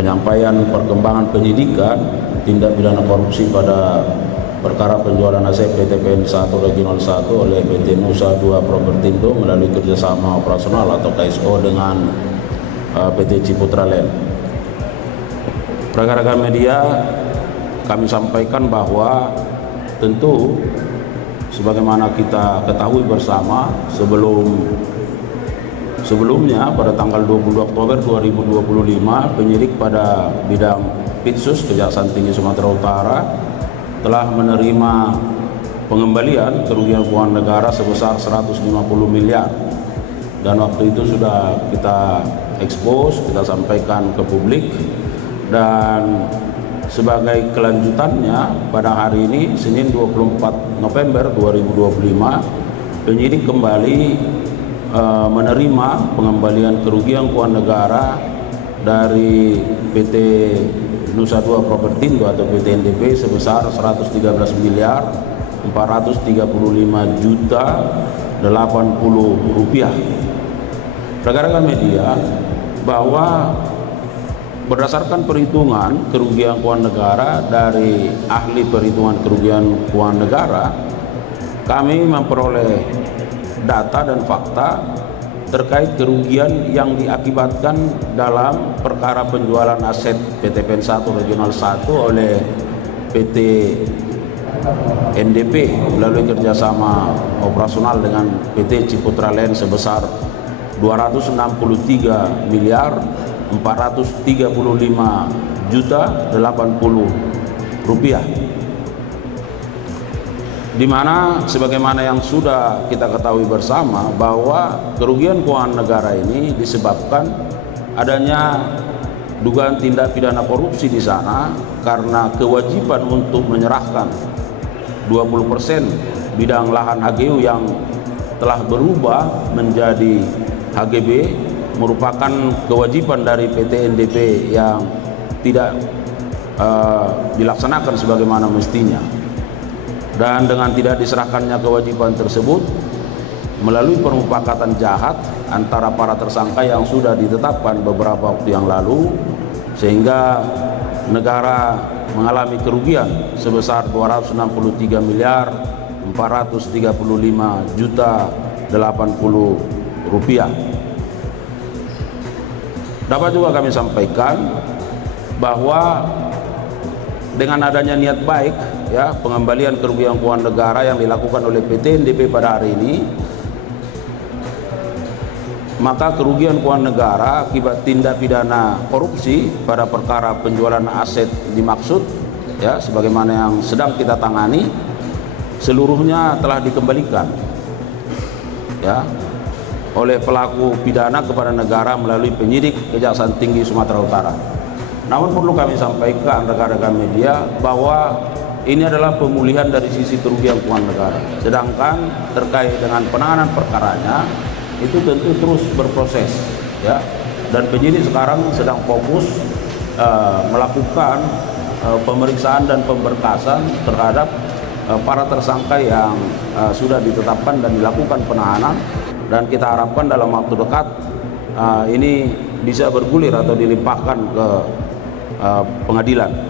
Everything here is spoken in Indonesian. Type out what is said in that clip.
penyampaian perkembangan penyidikan tindak pidana korupsi pada perkara penjualan aset PT PN1 Regional 1 oleh PT Nusa 2 Propertindo melalui kerjasama operasional atau KSO dengan PT Ciputra Land. Rekan-rekan media, kami sampaikan bahwa tentu sebagaimana kita ketahui bersama sebelumnya pada tanggal 20 Oktober 2025 penyidik pada bidang Pitsus Kejaksaan Tinggi Sumatera Utara telah menerima pengembalian kerugian keuangan negara sebesar 150 miliar, dan waktu itu sudah kita expose, kita sampaikan ke publik. Dan sebagai kelanjutannya pada hari ini Senin 24 November 2025 penyidik kembali menerima pengembalian kerugian keuangan negara dari PT Nusa 2 Propertindo atau PT NDP sebesar 113 miliar 435 juta 80 rupiah. Rekan-rekan media, bahwa berdasarkan perhitungan kerugian keuangan negara dari ahli perhitungan kerugian keuangan negara, kami memperoleh data dan fakta terkait kerugian yang diakibatkan dalam perkara penjualan aset PT PN1 Regional 1 oleh PT NDP melalui kerjasama operasional dengan PT Ciputra Land sebesar 263 miliar 435 juta 80 rupiah, di mana sebagaimana yang sudah kita ketahui bersama bahwa kerugian keuangan negara ini disebabkan adanya dugaan tindak pidana korupsi di sana karena kewajiban untuk menyerahkan 20% bidang lahan HGU yang telah berubah menjadi HGB merupakan kewajiban dari PT NDP yang tidak dilaksanakan sebagaimana mestinya. Dan dengan tidak diserahkannya kewajiban tersebut melalui permufakatan jahat antara para tersangka yang sudah ditetapkan beberapa waktu yang lalu, sehingga negara mengalami kerugian sebesar 263 miliar 435 juta 80 rupiah. Dapat juga kami sampaikan bahwa dengan adanya niat baik ya pengembalian kerugian keuangan negara yang dilakukan oleh PT NDP pada hari ini, maka kerugian keuangan negara akibat tindak pidana korupsi pada perkara penjualan aset dimaksud ya sebagaimana yang sedang kita tangani seluruhnya telah dikembalikan ya oleh pelaku pidana kepada negara melalui penyidik Kejaksaan Tinggi Sumatera Utara. Namun perlu kami sampaikan rekan-rekan media bahwa ini adalah pemulihan dari sisi kerugian keuangan negara. Sedangkan terkait dengan penanganan perkaranya itu tentu terus berproses ya. Dan penyidik sekarang sedang fokus melakukan pemeriksaan dan pemberkasan terhadap para tersangka yang sudah ditetapkan dan dilakukan penahanan. Dan kita harapkan dalam waktu dekat ini bisa bergulir atau dilimpahkan ke pengadilan.